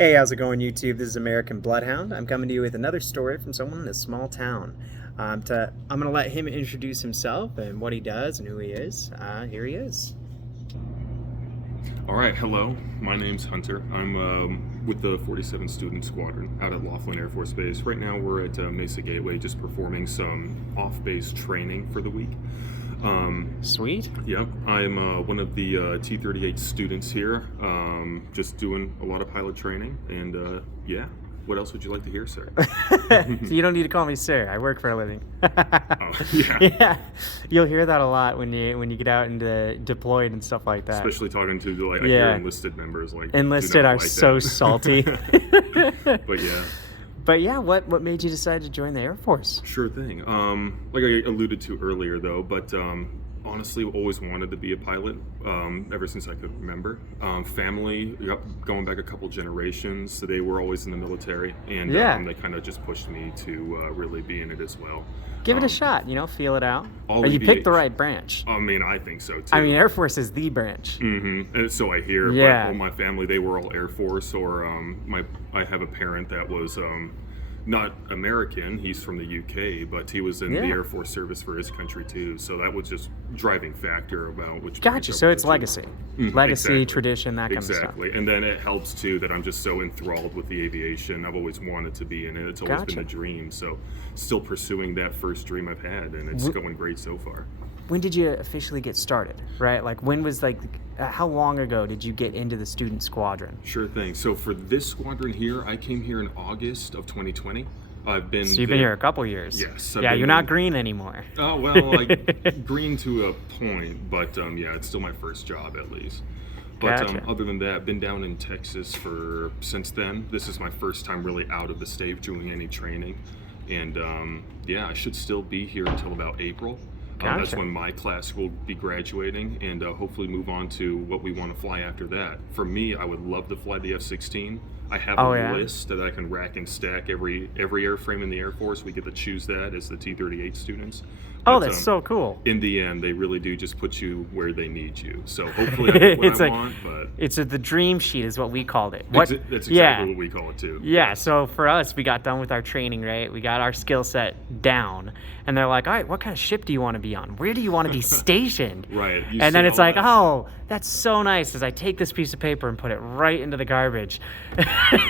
Hey, how's it going, YouTube? This is American Bloodhound. I'm coming to you with another story from someone in a small town. I'm going to let him introduce himself and what he does and who he is. Here he is. All right, hello. My name's Hunter. I'm with the 47 Student Squadron out at Laughlin Air Force Base. Right now we're at Mesa Gateway just performing some off-base training for the week. Sweet. Yep, I'm one of the T-38 students here, just doing a lot of pilot training, and yeah. What else would you like to hear, sir? You don't need to call me sir. I work for a living. Oh, yeah. Yeah, you'll hear that a lot when you get out into deployed and stuff like that. Especially talking to I hear enlisted members enlisted are like so that. salty. But yeah. But yeah, what made you decide to join the Air Force? Sure thing. Like I alluded to earlier, though, but honestly, always wanted to be a pilot ever since I could remember. Family, going back a couple generations, so they were always in the military, and they kind of just pushed me to really be in it as well. Give it a shot, feel it out. Or you picked the right branch. I mean, I think so, too. I mean, Air Force is the branch. Mm-hmm. And so I hear. Yeah. But all my family, they were all Air Force, or I have a parent that was not American. He's from the UK, but he was in the Air Force service for his country, too. So that was just driving factor about which branch. Gotcha. So it's legacy. Legacy, tradition, that kind of stuff. Exactly. And then it helps, too, that I'm just so enthralled with the aviation. I've always wanted to be in it. It's always been a dream. So still pursuing that first dream I've had, and it's going great so far. When did you officially get started, right? Like, when was, how long ago did you get into the student squadron? Sure thing. So for this squadron here, I came here in August of 2020. I've been. So you've been here a couple years. Yes. You're not green anymore. Oh, well, green to a point, but yeah, it's still my first job at least. But Gotcha. Other than that, I've been down in Texas since then. This is my first time really out of the state doing any training. And yeah, I should still be here until about April. Gotcha. That's when my class will be graduating, and hopefully move on to what we want to fly after that. For me, I would love to fly the F-16. I have a list that I can rack and stack every airframe in the Air Force. We get to choose that as the T-38 students. But, that's so cool. In the end, they really do just put you where they need you. So hopefully I get what I want. But it's the dream sheet is what we called it. That's exactly what we call it too. Yeah, so for us, we got done with our training, right? We got our skill set down. And they're like, all right, what kind of ship do you want to be on? Where do you want to be stationed? Right. And then it's like, oh, that's so nice as I take this piece of paper and put it right into the garbage.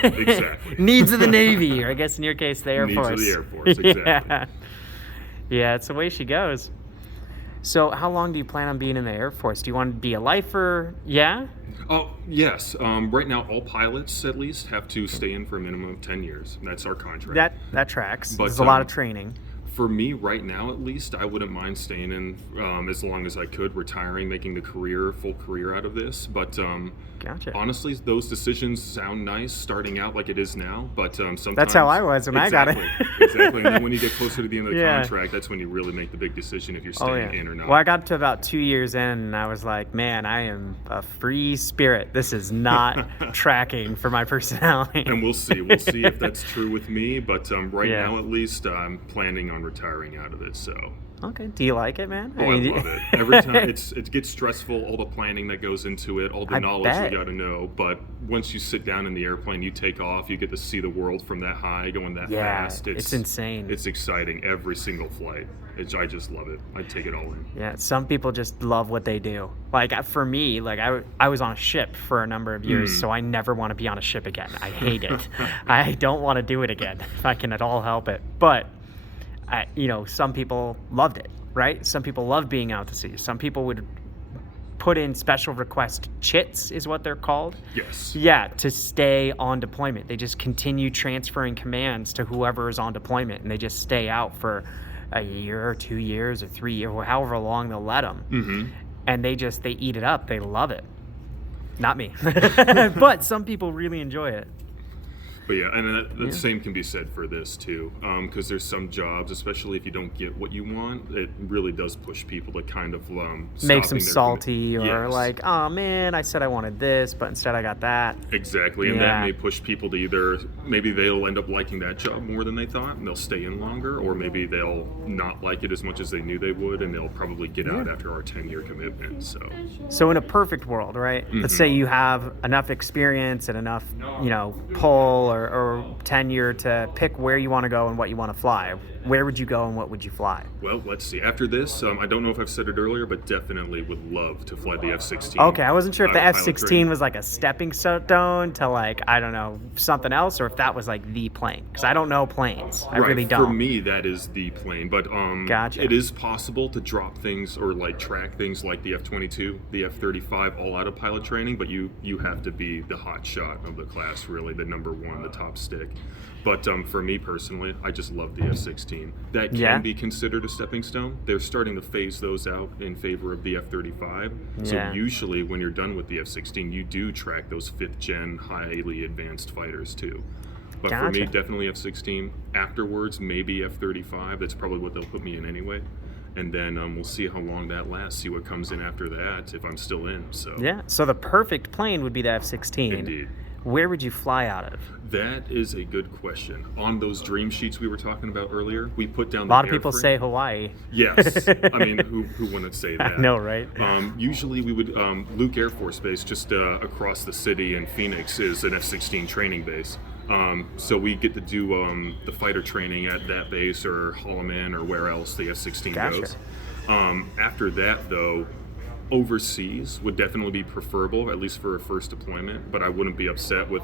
Exactly. Needs of the Navy, or I guess in your case, the Air Force. Needs of the Air Force, exactly. Yeah, it's the way she goes. So how long do you plan on being in the Air Force? Do you want to be a lifer? Yeah? Oh, yes. Right now, all pilots, at least, have to stay in for a minimum of 10 years. That's our contract. That tracks. But, there's a lot of training. For me, right now, at least, I wouldn't mind staying in as long as I could, retiring, making a full career out of this. But Gotcha. honestly, those decisions sound nice starting out like it is now. But sometimes that's how I was when I got it. Exactly. And then when you get closer to the end of the contract, that's when you really make the big decision if you're staying in or not. Well, I got to about 2 years in, and I was like, man, I am a free spirit. This is not tracking for my personality. And we'll see. We'll see if that's true with me. But right now, at least, I'm planning on retiring out of it. So. Okay. Do you like it, man? Oh, I love it. Every time it gets stressful, all the planning that goes into it, all the knowledge you got to know. But once you sit down in the airplane, you take off, you get to see the world from that high, going that fast. It's insane. It's exciting every single flight. I just love it. I take it all in. Yeah, some people just love what they do. Like for me, I was on a ship for a number of years, so I never want to be on a ship again. I hate it. I don't want to do it again if I can at all help it. But some people loved it, right? Some people love being out to sea. Some people would put in special request chits, is what they're called. Yes. Yeah, to stay on deployment. They just continue transferring commands to whoever is on deployment, and they just stay out for a year or 2 years or 3 years, or however long they'll let them. Mm-hmm. And they eat it up. They love it. Not me. But some people really enjoy it. But yeah, and the same can be said for this too, because there's some jobs, especially if you don't get what you want, it really does push people to kind of Makes them stopping their salty or Yes. like, oh man, I said I wanted this, but instead I got that. Exactly, and that Yeah. may push people to either maybe they'll end up liking that job more than they thought, and they'll stay in longer, or maybe they'll not like it as much as they knew they would, and they'll probably get out after our 10-year commitment. So in a perfect world, right? Let's say you have enough experience and enough, pull or tenure to pick where you want to go and what you want to fly. Where would you go and what would you fly? Well, let's see. After this, I don't know if I've said it earlier, but definitely would love to fly the F-16. Okay, I wasn't sure if the pilot F-16 training. was like a stepping stone to like, I don't know, something else, or if that was like the plane. Because I don't know planes. I Right, really don't. For me, that is the plane, but Gotcha. it is possible to drop things or like track things like the F-22, the F-35, all out of pilot training, but you have to be the hot shot of the class, really, the number one, the top stick. But for me personally, I just love the F-16. That can be considered a stepping stone. They're starting to phase those out in favor of the F-35. So usually when you're done with the F-16, you do track those 5th gen highly advanced fighters too. But for me, definitely F-16. Afterwards, maybe F-35. That's probably what they'll put me in anyway. And then we'll see how long that lasts, see what comes in after that, if I'm still in. So So the perfect plane would be the F-16. Indeed. Where would you fly out of? That is a good question. On those dream sheets we were talking about earlier, we put down A lot of people say Hawaii. Yes. I mean, who wouldn't say that? I know, right? Usually we would, Luke Air Force Base, just across the city in Phoenix, is an F-16 training base. So we get to do the fighter training at that base or Holloman or where else the F-16 goes. After that, though, overseas would definitely be preferable, at least for a first deployment, but I wouldn't be upset with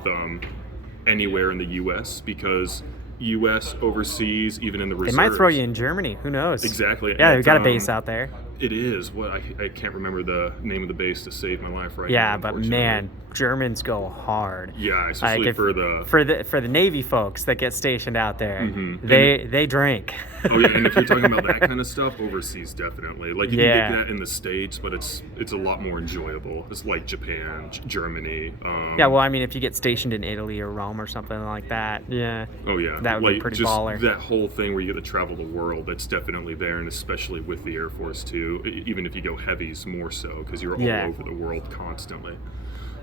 anywhere in the U.S. because U.S., overseas, even in the reserves. They might throw you in Germany. Who knows? Exactly. Yeah, we've got a base out there. It is. Well, I can't remember the name of the base to save my life right now. Yeah, but man, Germans go hard. Yeah, especially like for the Navy folks that get stationed out there. They drink. Oh yeah, and if you're talking about that kind of stuff, overseas definitely. Like you can get that in the States, but it's a lot more enjoyable. It's like Japan, Germany. Yeah, well, I mean, if you get stationed in Italy or Rome or something like that, Oh yeah, that would be pretty just baller. That whole thing where you get to travel the world, that's definitely there, and especially with the Air Force too. Even if you go heavies, more so because you're all over the world constantly.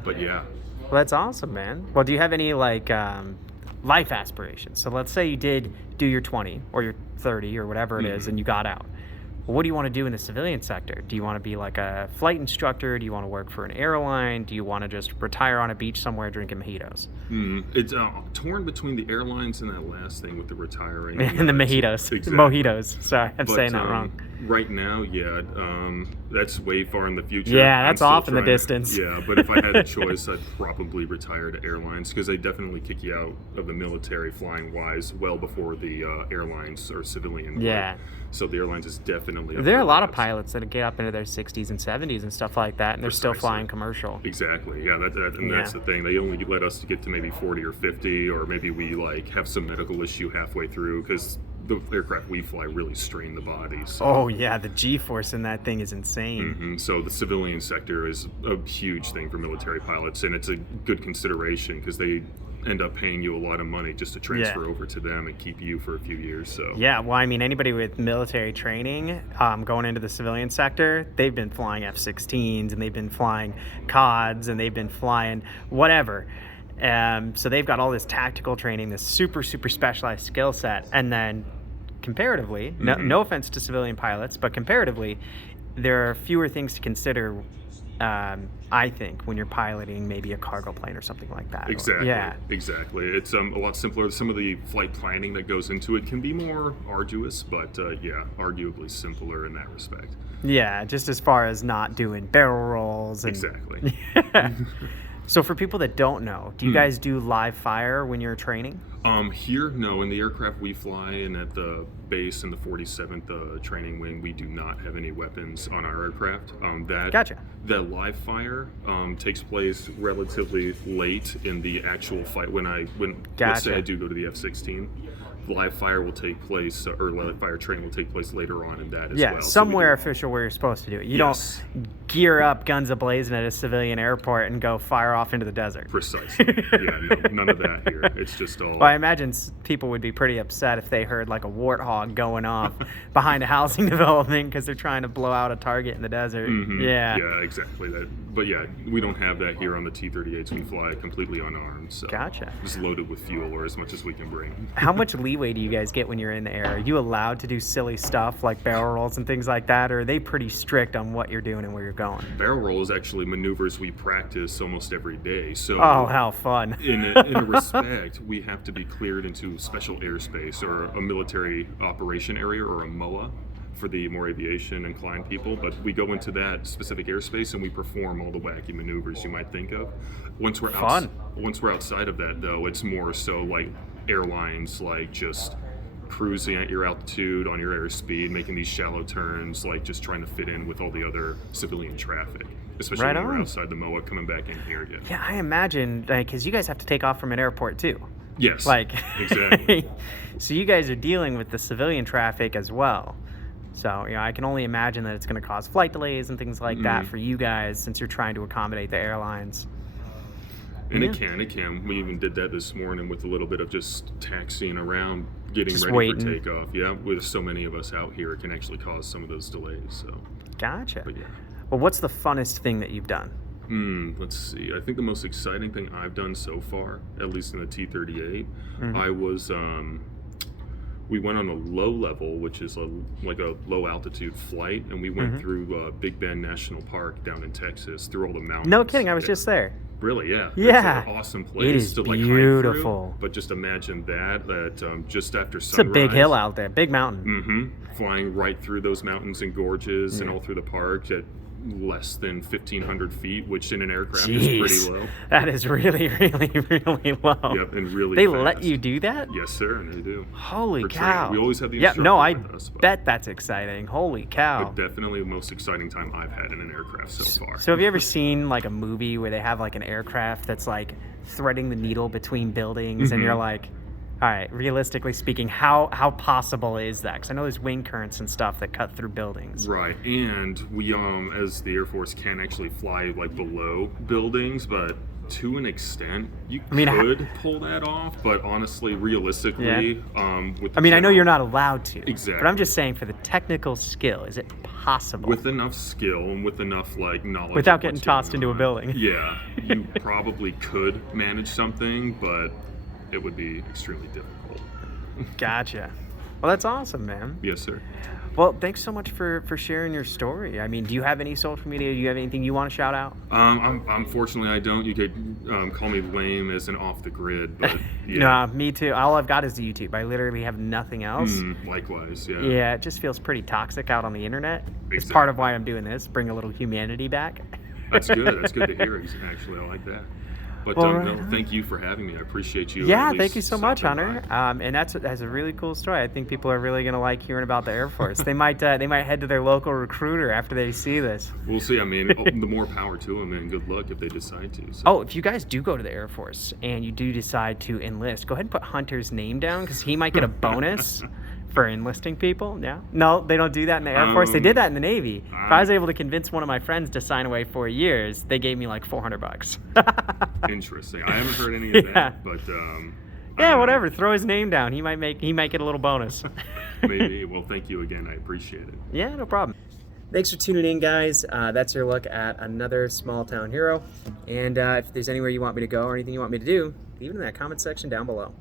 But yeah. Well, that's awesome, man. Well, do you have any like life aspirations? So let's say you did do your 20 or your 30 or whatever it is, and you got out. Well, what do you want to do in the civilian sector? Do you want to be like a flight instructor? Do you want to work for an airline? Do you want to just retire on a beach somewhere drinking mojitos? It's torn between the airlines and that last thing with the retiring. And the mojitos. Exactly. Mojitos. Sorry, I'm saying that wrong. Right now, that's way far in the future. Yeah, that's off in the trying to- distance. Yeah, but if I had a choice, I'd probably retire to airlines because they definitely kick you out of the military flying wise well before the airlines or civilian. Yeah. So the airlines is definitely. There are a lot of pilots that get up into their 60s and 70s and stuff like that, and they're still flying commercial. Exactly. Yeah, that's the thing. They only let us get to maybe 40 or 50, or maybe we like have some medical issue halfway through because the aircraft we fly really strain the body. So. Oh yeah, the G-force in that thing is insane. So the civilian sector is a huge thing for military pilots, and it's a good consideration because they end up paying you a lot of money just to transfer over to them and keep you for a few years. So yeah, well, I mean, anybody with military training going into the civilian sector, they've been flying F-16s and they've been flying CODs and they've been flying whatever. So they've got all this tactical training, this super specialized skill set, and then comparatively, no offense to civilian pilots, but comparatively, there are fewer things to consider. I think when you're piloting maybe a cargo plane or something like that. Exactly. Yeah. Exactly. It's a lot simpler. Some of the flight planning that goes into it can be more arduous, but arguably simpler in that respect. Yeah, just as far as not doing barrel rolls. And, Exactly. So for people that don't know, do you guys do live fire when you're training? Here, no. In the aircraft we fly and at the base in the 47th training wing, we do not have any weapons on our aircraft. Gotcha. That live fire takes place relatively late in the actual fight. When let's say I do go to the F-16, live fire will take place, or live fire training will take place later on in that as well. Yeah, somewhere official where you're supposed to do it. You don't gear up, guns ablazing at a civilian airport and go fire off into the desert. Precisely. Yeah, no, none of that here. It's just all. Well, I imagine people would be pretty upset if they heard like a warthog going off behind a housing development because they're trying to blow out a target in the desert. Yeah. Yeah, exactly. But yeah, we don't have that here on the T-38s. We fly completely unarmed. So Gotcha. Just loaded with fuel or as much as we can bring. How much leeway do you guys get when you're in the air? Are you allowed to do silly stuff like barrel rolls and things like that, or are they pretty strict on what you're doing and where you're going? Barrel roll is actually maneuvers we practice almost every day. So oh, how fun. in a respect, we have to be cleared into special airspace or a military operation area or a MOA for the more aviation inclined people, but we go into that specific airspace and we perform all the wacky maneuvers you might think of. Once we're outside of that, though, it's more so like airlines, like just cruising at your altitude on your airspeed, making these shallow turns, like just trying to fit in with all the other civilian traffic, especially when we're outside the MOA coming back in here again. Yeah, I imagine, like, because you guys have to take off from an airport too. Yes, like exactly. So you guys are dealing with the civilian traffic as well. So, I can only imagine that it's going to cause flight delays and things like that for you guys since you're trying to accommodate the airlines. And it can. We even did that this morning with a little bit of just taxiing around, getting just ready waiting for takeoff. Yeah, with so many of us out here, it can actually cause some of those delays. So. Gotcha. But yeah. Well, what's the funnest thing that you've done? Let's see. I think the most exciting thing I've done so far, at least in the T-38, I was... we went on a low level, which is like a low altitude flight, and we went through Big Bend National Park down in Texas, through all the mountains. No kidding, I was just there. Really, yeah. Yeah. It's an awesome place. It is to, like, beautiful. Hike through, but just imagine that just after sunrise. It's a big hill out there, big mountain. Flying right through those mountains and gorges and all through the park at less than 1,500 feet, which in an aircraft is pretty low. That is really, really, really low. Yep, and really They fast. let you do that? Yes, sir, and they do. Holy For cow. training. We always have the instructor I with us, bet that's exciting. Holy cow. But definitely the most exciting time I've had in an aircraft so far. So have you ever seen like a movie where they have like an aircraft that's like threading the needle between buildings and you're like, all right, realistically speaking, how possible is that? Because I know there's wind currents and stuff that cut through buildings. Right, and we, as the Air Force, can actually fly like below buildings, but to an extent, you could pull that off. But honestly, realistically, with I know you're not allowed to. Exactly. But I'm just saying, for the technical skill, is it possible? With enough skill and with enough like knowledge, without getting tossed into a building. Yeah, you probably could manage something, but it would be extremely difficult. Gotcha. Well, that's awesome, man. Yes, sir. Well, thanks so much for sharing your story. I mean, do you have any social media? Do you have anything you want to shout out? Unfortunately, I don't. You could call me lame as an off the grid, but yeah. No, me too. All I've got is the YouTube. I literally have nothing else. Likewise, yeah. Yeah, it just feels pretty toxic out on the internet. It's part of why I'm doing this, bring a little humanity back. That's good. That's good to hear, actually. I like that. But no, thank you for having me. I appreciate you. Yeah, thank you so much, Hunter. And that's a really cool story. I think people are really going to like hearing about the Air Force. They might head to their local recruiter after they see this. We'll see. I mean, the more power to them, and good luck if they decide to. So. Oh, if you guys do go to the Air Force and you do decide to enlist, go ahead and put Hunter's name down because he might get a bonus for enlisting people. Yeah. No, they don't do that in the Air Force. They did that in the Navy. If I was able to convince one of my friends to sign away 4 years, they gave me like $400. Interesting. I haven't heard any of that, but yeah, whatever. Throw his name down. He might get a little bonus. Maybe. Well, thank you again. I appreciate it. Yeah, no problem. Thanks for tuning in, guys. That's your look at another small town hero. And if there's anywhere you want me to go or anything you want me to do, leave it in that comment section down below.